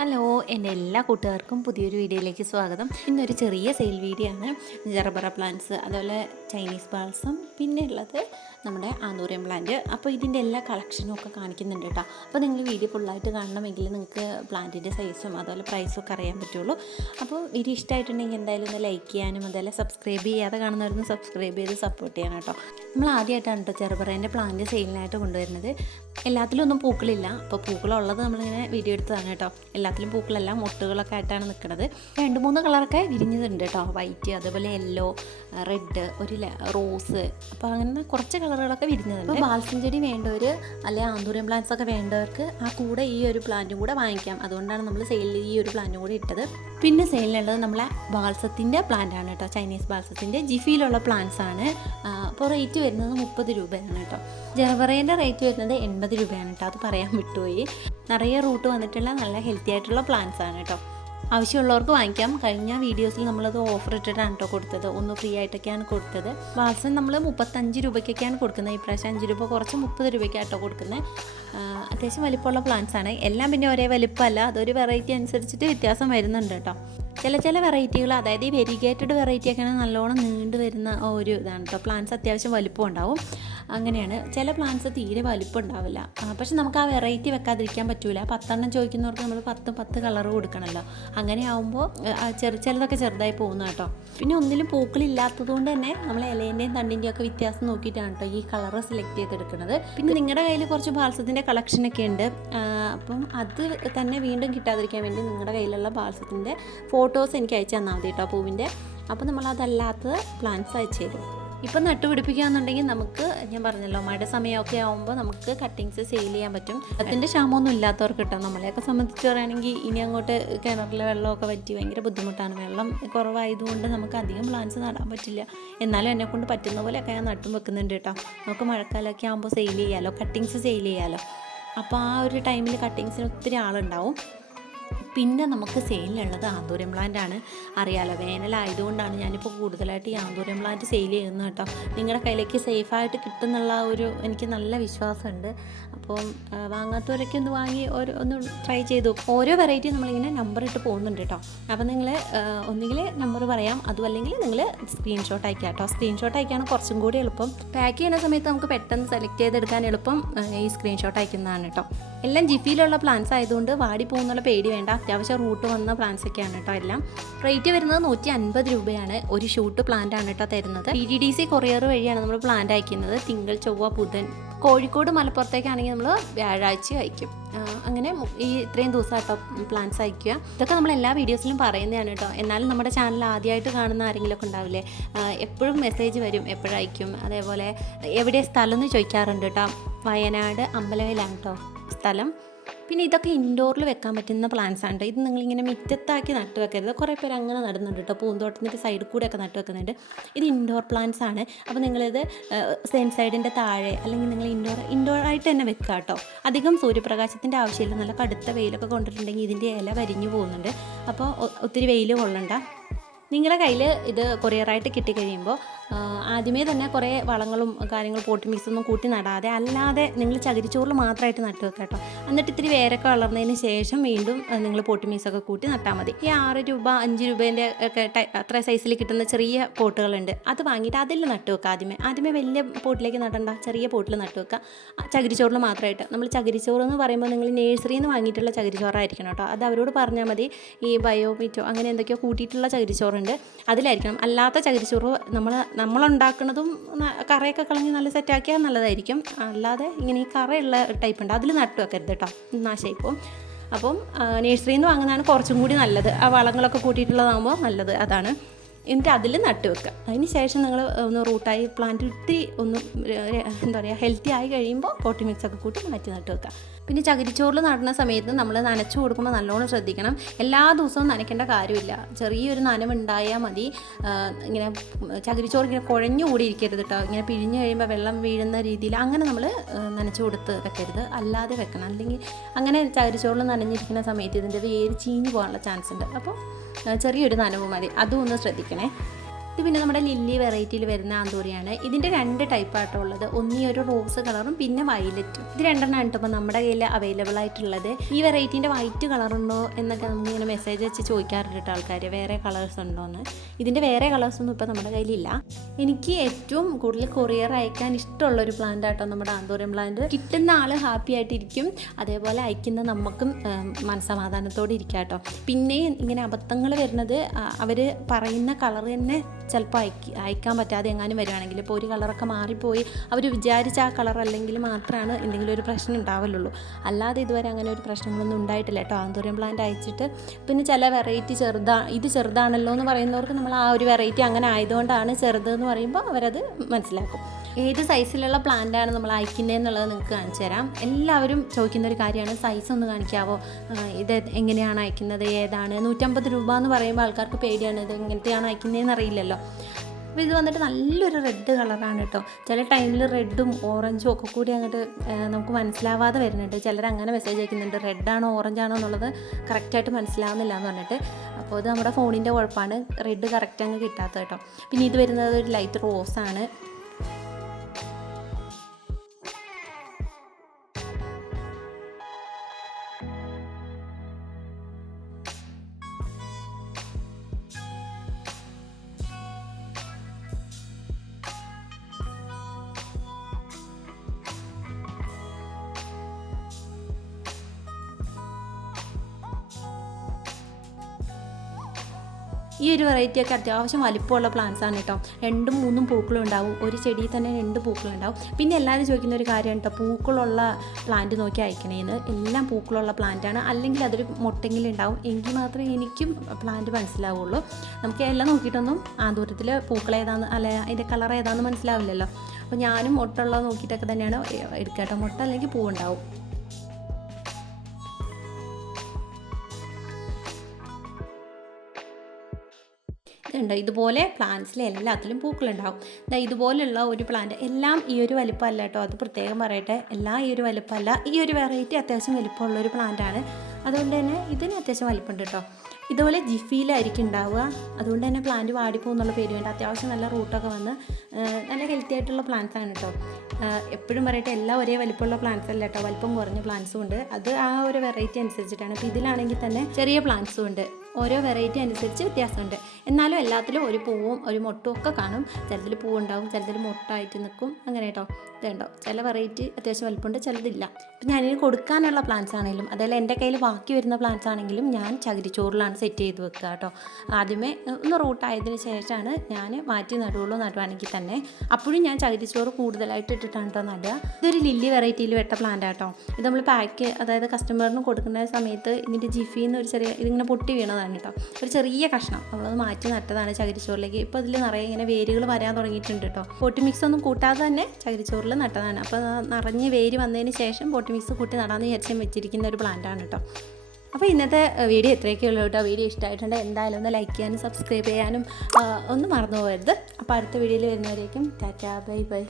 Hello, എൻ്റെ എല്ലാ കൂട്ടുകാർക്കും പുതിയൊരു വീഡിയോയിലേക്ക് സ്വാഗതം. ഇന്നൊരു ചെറിയ സെയിൽ വീഡിയോ ആണ്. ജറബറ പ്ലാന്റ്സ്, അതുപോലെ ചൈനീസ് ബാൾസം, പിന്നെ ഉള്ളത് നമ്മുടെ ആന്തൂറിയം പ്ലാന്റ്. അപ്പോൾ ഇതിൻ്റെ എല്ലാ കളക്ഷനും ഒക്കെ കാണിക്കുന്നുണ്ട് കേട്ടോ. അപ്പോൾ നിങ്ങൾ വീഡിയോ ഫുള്ളായിട്ട് കാണണമെങ്കിൽ നിങ്ങൾക്ക് പ്ലാന്റിൻ്റെ സൈസും അതുപോലെ പ്രൈസും ഒക്കെ അറിയാൻ പറ്റുള്ളൂ. അപ്പോൾ വീഡിയോ ഇഷ്ടമായിട്ടുണ്ടെങ്കിൽ എന്തായാലും ഒന്ന് ലൈക്ക് ചെയ്യാനും അതുപോലെ സബ്സ്ക്രൈബ് ചെയ്യാതെ കാണുന്നവരൊന്ന് സബ്സ്ക്രൈബ് ചെയ്ത് സപ്പോർട്ട് ചെയ്യണം കേട്ടോ. നമ്മൾ ആദ്യമായിട്ടാണ് കേട്ടോ ചെറുപറേൻ്റെ പ്ലാന്റ് സെയിലിനായിട്ട് കൊണ്ടുവരുന്നത്. എല്ലാത്തിലും ഒന്നും പൂക്കളില്ല, അപ്പോൾ പൂക്കളുള്ളത് നമ്മളിങ്ങനെ വീഡിയോ എടുത്തതാണ് കേട്ടോ. എല്ലാത്തിലും പൂക്കളെല്ലാം മൊട്ടുകളൊക്കെ ആയിട്ടാണ് നിൽക്കുന്നത്. 2-3 കളറൊക്കെ വിരിഞ്ഞതുണ്ട് കേട്ടോ. വൈറ്റ്, അതുപോലെ യെല്ലോ, റെഡ്, ഒരു റോസ്, അപ്പോൾ അങ്ങനെ കുറച്ച് കളറുകളൊക്കെ വിരിഞ്ഞതുണ്ട്. അപ്പോൾ ബാൽസം ചെടി വേണ്ടവർ അല്ലെങ്കിൽ ആന്തൂറിയം പ്ലാന്റ്സ് ഒക്കെ വേണ്ടവർക്ക് ആ കൂടെ ഈ ഒരു പ്ലാന്റും കൂടെ വാങ്ങിക്കാം. അതുകൊണ്ടാണ് നമ്മൾ സെയിലിൽ ഈ ഒരു പ്ലാന്റും കൂടെ ഇട്ടത്. പിന്നെ സെയിലിനുള്ളത് നമ്മളെ ബാൽസത്തിൻ്റെ പ്ലാന്റ് ആണ് കേട്ടോ. ചൈനീസ് ബാൽസത്തിൻ്റെ ജിഫിയിലുള്ള പ്ലാന്റ്സ് ആണ്. അപ്പോൾ റേറ്റ് വരുന്നത് 30 രൂപയാണ് കേട്ടോ. ജറബറേൻ്റെ റേറ്റ് വരുന്നത് 80 രൂപയാണ് കേട്ടോ. അത് പറയാൻ വിട്ടുപോയി. നിറയെ റൂട്ട് വന്നിട്ടുള്ള നല്ല ഹെൽത്തി ആയിട്ടുള്ള പ്ലാന്റ്സ് ആണ് കേട്ടോ. ആവശ്യമുള്ളവർക്ക് വാങ്ങിക്കാം. കഴിഞ്ഞ വീഡിയോസിൽ നമ്മളത് ഓഫർ ഇട്ടിട്ടാണ് കേട്ടോ കൊടുത്തത്. ഒന്ന് ഫ്രീ ആയിട്ടൊക്കെയാണ് കൊടുത്തത്. ബാൽസം നമ്മൾ 35 രൂപയ്ക്കൊക്കെയാണ് കൊടുക്കുന്നത്. ഇപ്രാവശ്യം 5 രൂപ കുറച്ച് 30 രൂപയ്ക്കാട്ടോ കൊടുക്കുന്നത്. അത്യാവശ്യം വലിപ്പമുള്ള പ്ലാന്റ്സ് ആണ്. എല്ലാം പിന്നെ ഒരേ വലിപ്പമല്ല, അതൊരു വെറൈറ്റി അനുസരിച്ചിട്ട് വ്യത്യാസം വരുന്നുണ്ട് കേട്ടോ. ചില വെറൈറ്റികൾ, അതായത് ഈ വെരിഗേറ്റഡ് വെറൈറ്റിയൊക്കെയാണ് നല്ലോണം നീണ്ടു വരുന്ന ഒരു ഇതാണ് കേട്ടോ. പ്ലാന്റ്സ് അത്യാവശ്യം വലിപ്പം ഉണ്ടാവും. അങ്ങനെയാണ്. ചില പ്ലാന്റ്സ് തീരെ വലിപ്പം ഉണ്ടാവില്ല. പക്ഷെ നമുക്ക് ആ വെറൈറ്റി വെക്കാതിരിക്കാൻ പറ്റില്ല. 10 ചോദിക്കുന്നവർക്ക് നമ്മൾ 10 കളർ കൊടുക്കണമല്ലോ. അങ്ങനെ ആകുമ്പോൾ ചിലതൊക്കെ ചെറുതായി പോകുന്നു കേട്ടോ. പിന്നെ ഒന്നിലും പൂക്കളില്ലാത്തത് കൊണ്ട് തന്നെ നമ്മൾ ഇലേൻ്റെയും തണ്ടിൻ്റെയും ഒക്കെ വ്യത്യാസം നോക്കിയിട്ടാണ് കേട്ടോ ഈ കളർ സെലക്ട് ചെയ്തെടുക്കുന്നത്. പിന്നെ നിങ്ങളുടെ കയ്യിൽ കുറച്ച് ബാൽസത്തിൻ്റെ കളക്ഷനൊക്കെ ഉണ്ട്. അപ്പം അത് തന്നെ വീണ്ടും കിട്ടാതിരിക്കാൻ വേണ്ടി നിങ്ങളുടെ കയ്യിലുള്ള ബാൽസത്തിൻ്റെ ഫോട്ടോസ് എനിക്ക് അയച്ചു തന്നാൽ മതി കേട്ടോ, പൂവിൻ്റെ. അപ്പോൾ നമ്മളതല്ലാത്തത് പ്ലാന്റ്സ് അയച്ചു തരും. ഇപ്പം നട്ടുപിടിപ്പിക്കുകയെന്നുണ്ടെങ്കിൽ നമുക്ക്, ഞാൻ പറഞ്ഞല്ലോ, മഴ സമയമൊക്കെ ആകുമ്പോൾ നമുക്ക് കട്ടിങ്സ് സെയിൽ ചെയ്യാൻ പറ്റും. അതിൻ്റെ ക്ഷാമമൊന്നും ഇല്ലാത്തവർക്ക് കിട്ടും. നമ്മളെയൊക്കെ സംബന്ധിച്ച് പറയുകയാണെങ്കിൽ ഇനി അങ്ങോട്ട് കിണറിലെ വെള്ളമൊക്കെ വറ്റി ഭയങ്കര ബുദ്ധിമുട്ടാണ്. വെള്ളം കുറവായതുകൊണ്ട് നമുക്ക് അധികം പ്ലാന്റ്സ് നടാൻ പറ്റില്ല. എന്നാലും എന്നെക്കൊണ്ട് പറ്റുന്ന പോലെയൊക്കെ ഞാൻ നട്ടും വെക്കുന്നുണ്ട് കേട്ടോ. നമുക്ക് മഴക്കാലമൊക്കെ ആകുമ്പോൾ സെയിൽ ചെയ്യാമല്ലോ, കട്ടിങ്സ് സെയിൽ ചെയ്യാമല്ലോ. അപ്പോൾ ആ ഒരു ടൈമിൽ കട്ടിങ്സിന് ഒത്തിരി ആളുണ്ടാവും. പിന്നെ നമുക്ക് സെയിലുള്ളത് ആന്തൂറിയം പ്ലാന്റ് ആണ്. അറിയാമല്ലോ, വേനലായതുകൊണ്ടാണ് ഞാനിപ്പോൾ കൂടുതലായിട്ട് ഈ ആന്തൂറിയം പ്ലാന്റ് സെയിൽ ചെയ്യുന്നത് കേട്ടോ. നിങ്ങളുടെ കയ്യിലേക്ക് സേഫായിട്ട് കിട്ടുന്നുള്ള എനിക്ക് നല്ല വിശ്വാസമുണ്ട്. അപ്പം വാങ്ങാത്തവരൊക്കെ ഒന്ന് വാങ്ങി ഒന്ന് ട്രൈ ചെയ്തു. ഓരോ വെറൈറ്റി നമ്മളിങ്ങനെ നമ്പർ ഇട്ട് പോകുന്നുണ്ട് കേട്ടോ. അപ്പം നിങ്ങൾ ഒന്നുകിൽ നമ്പർ പറയാം, അതും അല്ലെങ്കിൽ നിങ്ങൾ സ്ക്രീൻഷോട്ട് അയക്കാം കേട്ടോ. സ്ക്രീൻഷോട്ട് അയക്കാണ് കുറച്ചും കൂടി എളുപ്പം. പാക്ക് ചെയ്യുന്ന സമയത്ത് നമുക്ക് പെട്ടെന്ന് സെലക്ട് ചെയ്തെടുക്കാൻ എളുപ്പം ഈ സ്ക്രീൻഷോട്ട് അയക്കുന്നതാണ് കേട്ടോ. എല്ലാം ജിഫിയിലുള്ള പ്ലാന്റ്സ് ആയതുകൊണ്ട് വാടി പോകുന്നുള്ള പേടി വേണ്ട. അത്യാവശ്യം റൂട്ട് വന്ന പ്ലാന്റ്സ് ഒക്കെയാണ് കേട്ടോ എല്ലാം. റേറ്റ് വരുന്നത് 150 രൂപയാണ്. ഒരു ഷൂട്ട് പ്ലാന്റ് ആണ് കേട്ടോ തരുന്നത്. TDDC കൊറിയർ വഴിയാണ് നമ്മൾ പ്ലാന്റ് അയക്കുന്നത്. തിങ്കൾ, ചൊവ്വ, ബുധൻ. കോഴിക്കോട്, മലപ്പുറത്തേക്കാണെങ്കിൽ നമ്മൾ വ്യാഴാഴ്ച അയക്കും. അങ്ങനെ ഇത്രയും ദിവസം കേട്ടോ പ്ലാന്റ്സ് അയക്കുക. ഇതൊക്കെ നമ്മൾ എല്ലാ വീഡിയോസിലും പറയുന്നതാണ് കേട്ടോ. എന്നാലും നമ്മുടെ ചാനൽ ആദ്യമായിട്ട് കാണുന്ന ആരെങ്കിലുമൊക്കെ ഉണ്ടാവില്ലേ, എപ്പോഴും മെസ്സേജ് വരും എപ്പോഴയക്കും. അതേപോലെ എവിടെ സ്ഥലം എന്ന് ചോദിക്കാറുണ്ട് കേട്ടോ. വയനാട് അമ്പലവയലാണ് കേട്ടോ സ്ഥലം. പിന്നെ ഇതൊക്കെ ഇൻഡോറിൽ വെക്കാൻ പറ്റുന്ന പ്ലാന്റ്സ് ആണ്. ഇത് നിങ്ങളിങ്ങനെ മുറ്റത്താക്കി നട്ടു വെക്കരുത്. കുറേ പേര് അങ്ങനെ നടുന്നുണ്ട് കേട്ടോ. പൂന്തോട്ടത്തിൻ്റെ സൈഡിൽ കൂടെയൊക്കെ നട്ടു വെക്കുന്നുണ്ട്. ഇത് ഇൻഡോർ പ്ലാന്റ്സ് ആണ്. അപ്പോൾ നിങ്ങളിത് സൈഡിൻ്റെ താഴെ അല്ലെങ്കിൽ നിങ്ങൾ ഇൻഡോറായിട്ട് തന്നെ വെക്കുക കേട്ടോ. അധികം സൂര്യപ്രകാശത്തിൻ്റെ ആവശ്യമില്ല. നല്ല കടുത്ത വെയിലൊക്കെ കൊണ്ടിട്ടുണ്ടെങ്കിൽ ഇതിൻ്റെ ഇല വരിഞ്ഞു പോകുന്നുണ്ട്. അപ്പോൾ ഒത്തിരി വെയിൽ കൊള്ളണ്ട. നിങ്ങളുടെ കയ്യിൽ ഇത് കൊറിയറായിട്ട് കിട്ടിക്കഴിയുമ്പോൾ ആദ്യമേ തന്നെ കുറേ വളങ്ങളും കാര്യങ്ങളും പോട്ടി മിക്സൊന്നും കൂട്ടി നടാതെ അല്ലാതെ നിങ്ങൾ ചകിരിച്ചോറിൽ മാത്രമായിട്ട് നട്ടു വെക്കുക കേട്ടോ. എന്നിട്ട് ഇത്തിരി വേരൊക്കെ വളർന്നതിന് ശേഷം വീണ്ടും നിങ്ങൾ പോട്ടി മിക്സൊക്കെ കൂട്ടി നട്ടാൽ മതി. ഈ 6 രൂപ 5 രൂപേൻ്റെ ഒക്കെ അത്ര സൈസിൽ കിട്ടുന്ന ചെറിയ പോട്ടുകളുണ്ട്. അത് വാങ്ങിയിട്ട് അതിൽ നട്ടു വെക്കുക. ആദ്യമേ വലിയ പോട്ടിലേക്ക് നടണ്ട, ചെറിയ പോട്ടിൽ നട്ടു വെക്കുക. ചകിരിച്ചോറിൽ മാത്രമായിട്ട്. നമ്മൾ ചകിരിച്ചോറ് എന്ന് പറയുമ്പോൾ നിങ്ങൾ നേഴ്സറിയിൽ നിന്ന് വാങ്ങിയിട്ടുള്ള ചകിരിച്ചോറായിരിക്കണം കേട്ടോ. അത് അവരോട് പറഞ്ഞാൽ മതി. ഈ ബയോമീറ്റോ അങ്ങനെ എന്തൊക്കെയോ കൂട്ടിയിട്ടുള്ള ചകിരിച്ചോറ് അതിലായിരിക്കണം. അല്ലാത്ത ചകിരിച്ചോറ് നമ്മളുണ്ടാക്കുന്നതും കറയൊക്കെ കളഞ്ഞ് നല്ല സെറ്റാക്കിയാൽ നല്ലതായിരിക്കും. അല്ലാതെ ഇങ്ങനെ ഈ കറയുള്ള ടൈപ്പ് ഉണ്ട്, അതിൽ നട്ടു വെക്കരുത് കേട്ടോ, നാശമായിപ്പോൾ. അപ്പം നേഴ്സറിയിൽ നിന്ന് വാങ്ങുന്നതാണ് കുറച്ചും കൂടി നല്ലത്. ആ വളങ്ങളൊക്കെ കൂട്ടിയിട്ടുള്ളതാകുമ്പോൾ നല്ലത് അതാണ്. എന്നിട്ട് അതിൽ നട്ടു വെക്കുക. അതിന് ശേഷം നിങ്ങൾ ഒന്ന് റൂട്ടായി പ്ലാന്റ് ഇത്തിരി ഒന്ന് എന്താ പറയുക ഹെൽത്തി ആയി കഴിയുമ്പോൾ പോട്ടി മിക്സൊക്കെ കൂട്ടി മാറ്റി നട്ടു വെക്കുക. പിന്നെ ചകിരിച്ചോറിൽ നടുന്ന സമയത്ത് നമ്മൾ നനച്ചു കൊടുക്കുമ്പോൾ നല്ലോണം ശ്രദ്ധിക്കണം. എല്ലാ ദിവസവും നനയ്ക്കേണ്ട കാര്യമില്ല. ചെറിയൊരു നനവുണ്ടായാൽ മതി. ഇങ്ങനെ ചകിരിച്ചോറ് ഇങ്ങനെ കുഴഞ്ഞു കൂടി ഇരിക്കരുത് കേട്ടോ. ഇങ്ങനെ പിഴിഞ്ഞ് കഴിയുമ്പോൾ വെള്ളം വീഴുന്ന രീതിയിൽ അങ്ങനെ നമ്മൾ നനച്ചു കൊടുത്ത് വെക്കരുത്. അല്ലാതെ വെക്കണം. അല്ലെങ്കിൽ അങ്ങനെ ചകിരിച്ചോറിൽ നനഞ്ഞിരിക്കുന്ന സമയത്ത് ഇതിൻ്റെ വേര് ചീഞ്ഞു പോകാനുള്ള ചാൻസ് ഉണ്ട്. അപ്പോൾ ചെറിയൊരു നനവ് മതി. അതും ഒന്ന് ശ്രദ്ധിക്കണേ. ഇത് പിന്നെ നമ്മുടെ ലില്ലി വെറൈറ്റിയിൽ വരുന്ന ആന്തൂറിയാണ്. ഇതിൻ്റെ 2 ടൈപ്പായിട്ടോ ഉള്ളത്. ഒന്നീ ഒരു റോസ് കളറും പിന്നെ വയലറ്റും. ഇത് 2 ഇപ്പോൾ നമ്മുടെ കയ്യിൽ അവൈലബിൾ ആയിട്ടുള്ളത്. ഈ വെറൈറ്റീൻ്റെ വൈറ്റ് കളറുണ്ടോ എന്നൊക്കെ നമുക്കിങ്ങനെ മെസ്സേജ് വെച്ച് ചോദിക്കാറുണ്ട് ആൾക്കാർ, വേറെ കളേഴ്സ് ഉണ്ടോയെന്ന്. ഇതിൻ്റെ വേറെ കളേഴ്സൊന്നും ഇപ്പോൾ നമ്മുടെ കയ്യിലില്ല. എനിക്ക് ഏറ്റവും കൂടുതൽ കൊറിയർ അയക്കാൻ ഇഷ്ടമുള്ളൊരു പ്ലാന്റ് ആട്ടോ നമ്മുടെ ആന്തൂറിയം പ്ലാന്റ്. കിട്ടുന്ന ആൾ ഹാപ്പി ആയിട്ടിരിക്കും, അതേപോലെ അയക്കുന്ന നമുക്കും മനസ്സമാധാനത്തോടെ ഇരിക്കാം കേട്ടോ. പിന്നെ ഇങ്ങനെ അബദ്ധങ്ങൾ വരുന്നത് അവർ പറയുന്ന കളർ തന്നെ ചിലപ്പോൾ അയക്കാൻ പറ്റാതെ എങ്ങാനും വരുവാണെങ്കിൽ, ഇപ്പോൾ ഒരു കളറൊക്കെ മാറിപ്പോയി അവർ വിചാരിച്ച ആ കളർ അല്ലെങ്കിൽ മാത്രമാണ് എന്തെങ്കിലും ഒരു പ്രശ്നം ഉണ്ടാവുള്ളൂ. അല്ലാതെ ഇതുവരെ അങ്ങനെ ഒരു പ്രശ്നങ്ങളൊന്നും ഉണ്ടായിട്ടില്ല കേട്ടോ ആന്തൂറിയം പ്ലാന്റ് അയച്ചിട്ട്. പിന്നെ ചില വെറൈറ്റി ഇത് ചെറുതാണല്ലോ എന്ന് പറയുന്നവർക്ക് നമ്മൾ ആ ഒരു വെറൈറ്റി അങ്ങനെ ആയതുകൊണ്ടാണ് ചെറുതെന്ന് പറയുമ്പോൾ അവരത് മനസ്സിലാക്കും. ഏത് സൈസിലുള്ള പ്ലാന്റാണ് നമ്മൾ അയക്കുന്നതെന്നുള്ളത് നിങ്ങൾക്ക് കാണിച്ചു തരാം. എല്ലാവരും ചോദിക്കുന്നൊരു കാര്യമാണ്, സൈസ് ഒന്ന് കാണിക്കാവോ, ഇത് എങ്ങനെയാണ് അയക്കുന്നത്, ഏതാണ്. 150 രൂപ എന്ന് പറയുമ്പോൾ ആൾക്കാർക്ക് പേടിയാണ്, ഇത് എങ്ങനത്തെയാണ് അയക്കുന്നതെന്ന് അറിയില്ലല്ലോ. അപ്പോൾ ഇത് വന്നിട്ട് നല്ലൊരു റെഡ് കളറാണ് കേട്ടോ. ചില ടൈമിൽ റെഡും ഓറഞ്ചും ഒക്കെ കൂടി അങ്ങോട്ട് നമുക്ക് മനസ്സിലാവാതെ വരുന്നുണ്ട്. ചിലർ അങ്ങനെ മെസ്സേജ് അയക്കുന്നുണ്ട്, റെഡാണോ ഓറഞ്ചാണോ എന്നുള്ളത് കറക്റ്റായിട്ട് മനസ്സിലാവുന്നില്ല എന്ന് പറഞ്ഞിട്ട്. അപ്പോൾ ഇത് നമ്മുടെ ഫോണിൻ്റെ കുഴപ്പമാണ്, റെഡ് കറക്റ്റ് അങ്ങ് കിട്ടാത്തത് കേട്ടോ. പിന്നെ ഇത് വരുന്നത് ഒരു ലൈറ്റ് റോസാണ്. ഈ ഒരു വെറൈറ്റിയൊക്കെ അത്യാവശ്യം വലിപ്പമുള്ള പ്ലാന്റ്സ് ആണ് കേട്ടോ. 2-3 പൂക്കളും ഉണ്ടാവും, ഒരു ചെടിയിൽ തന്നെ 2 പൂക്കളും ഉണ്ടാവും. പിന്നെ എല്ലാവരും ചോദിക്കുന്ന ഒരു കാര്യമാണ് കേട്ടോ, പൂക്കളുള്ള പ്ലാന്റ് നോക്കി അയക്കണേന്ന്. എല്ലാം പൂക്കളുള്ള പ്ലാന്റാണ്, അല്ലെങ്കിൽ അതൊരു മൊട്ടെങ്കിലും ഉണ്ടാവും, എങ്കിൽ മാത്രമേ എനിക്കും പ്ലാന്റ് മനസ്സിലാവുള്ളൂ. നമുക്ക് എല്ലാം നോക്കിയിട്ടൊന്നും ആന്തൂരത്തിൽ പൂക്കൾ ഏതാന്ന് അല്ലെ അതിൻ്റെ കളർ ഏതാണെന്ന് മനസ്സിലാവില്ലല്ലോ. അപ്പോൾ ഞാനും മൊട്ടുള്ളത് നോക്കിയിട്ടൊക്കെ തന്നെയാണ് എടുക്കുക കേട്ടോ. മൊട്ട അല്ലെങ്കിൽ പൂവുണ്ടാവും. ഇതുണ്ട്, ഇതുപോലെ പ്ലാന്റ്സിൽ എല്ലാത്തിലും പൂക്കളുണ്ടാവും. ഇതുപോലുള്ള ഒരു പ്ലാന്റ് എല്ലാം ഈ ഒരു വലിപ്പമല്ല കേട്ടോ, അത് പ്രത്യേകം പറയട്ടെ. എല്ലാം ഈ ഒരു വലിപ്പമല്ല. ഈ ഒരു വെറൈറ്റി അത്യാവശ്യം വലിപ്പമുള്ളൊരു പ്ലാന്റാണ്, അതുകൊണ്ട് തന്നെ ഇതിന് അത്യാവശ്യം വലിപ്പമുണ്ട് കേട്ടോ. ഇതുപോലെ ജിഫിയിലായിരിക്കും ഉണ്ടാവുക, അതുകൊണ്ട് തന്നെ പ്ലാന്റ് വാടിപ്പോകുന്നുള്ള പേര് വേണ്ട. അത്യാവശ്യം നല്ല റൂട്ടൊക്കെ വന്ന് നല്ല ഹെൽത്തി ആയിട്ടുള്ള പ്ലാന്റ്സ് ആണ് കേട്ടോ. എപ്പോഴും പറയട്ടെ, എല്ലാം ഒരേ വലിപ്പമുള്ള പ്ലാന്റ്സ് അല്ല കേട്ടോ, വലിപ്പം കുറഞ്ഞ പ്ലാന്റ്സും ഉണ്ട്. അത് ആ ഒരു വെറൈറ്റി അനുസരിച്ചിട്ടാണ്. ഇപ്പോൾ ഇതിലാണെങ്കിൽ തന്നെ ചെറിയ പ്ലാന്റ്സും ഉണ്ട്, ഓരോ വെറൈറ്റി അനുസരിച്ച് വ്യത്യാസമുണ്ട്. എന്നാലും എല്ലാത്തിലും ഒരു പൂവും ഒരു മൊട്ടും ഒക്കെ കാണും. ചിലതിൽ പൂവുണ്ടാവും, ചിലതിൽ മൊട്ടായിട്ട് നിൽക്കും, അങ്ങനെ കേട്ടോ. ഇതുണ്ടോ, ചില വെറൈറ്റി അത്യാവശ്യം വലിപ്പമുണ്ട്, ചിലതില്ല. ഇപ്പം ഞാനിന് കൊടുക്കാനുള്ള പ്ലാന്റ്സ് ആണെങ്കിലും അതല്ല എൻ്റെ കയ്യിൽ ബാക്കി വരുന്ന പ്ലാന്റ്സ് ആണെങ്കിലും ഞാൻ ചകിരിച്ചോറിലാണ് സെറ്റ് ചെയ്ത് വെക്കുക കേട്ടോ. ആദ്യമേ ഒന്ന് റൂട്ടായതിനു ശേഷമാണ് ഞാൻ മാറ്റി നടുവാണെങ്കിൽ തന്നെ. അപ്പോഴും ഞാൻ ചകിരിച്ചോറ് കൂടുതലായിട്ട് ഇട്ടിട്ടാണ് കേട്ടോ നടുക. ഇതൊരു ലില്ലി വെറൈറ്റിയിൽ വെട്ട പ്ലാന്റ് ആട്ടോ. ഇത് നമ്മൾ അതായത് കസ്റ്റമറിന് കൊടുക്കുന്ന സമയത്ത് ഇതിൻ്റെ ജിഫിന്ന് ഒരു ചെറിയ ഇതിങ്ങനെ പൊട്ടി വീണതാണ് കേട്ടോ. ഒരു ചെറിയ കഷ്ണം നമ്മളത് മാറ്റി നട്ടതാണ് ചകിരിച്ചോറിലേക്ക്. ഇപ്പോൾ ഇതിൽ നിറയെ ഇങ്ങനെ വേരുകൾ വരാൻ തുടങ്ങിയിട്ടുണ്ട് കേട്ടോ. പോട്ടി മിക്സ് ഒന്നും കൂട്ടാതെ തന്നെ ചകിരിച്ചോറിൽ നട്ടതാണ്. അപ്പോൾ നിറഞ്ഞ് വേര് വന്നതിന് ശേഷം പോട്ടി മിക്സ് കൂട്ടി നടാമെന്ന് വിചാരിച്ച് വെച്ചിരിക്കുന്ന ഒരു പ്ലാന്റാണ് കേട്ടോ. അപ്പോൾ ഇന്നത്തെ വീഡിയോ ഇത്രയൊക്കെയുള്ളൂ കേട്ടോ. വീഡിയോ ഇഷ്ടമായിട്ടുണ്ട് എന്തായാലും ഒന്ന് ലൈക്ക് ചെയ്യാനും സബ്സ്ക്രൈബ് ചെയ്യാനും ഒന്നും മറന്നു പോകരുത്. അപ്പോൾ അടുത്ത വീഡിയോയിൽ വരുന്നവരേക്കും ടാറ്റാ, ബൈ ബൈ.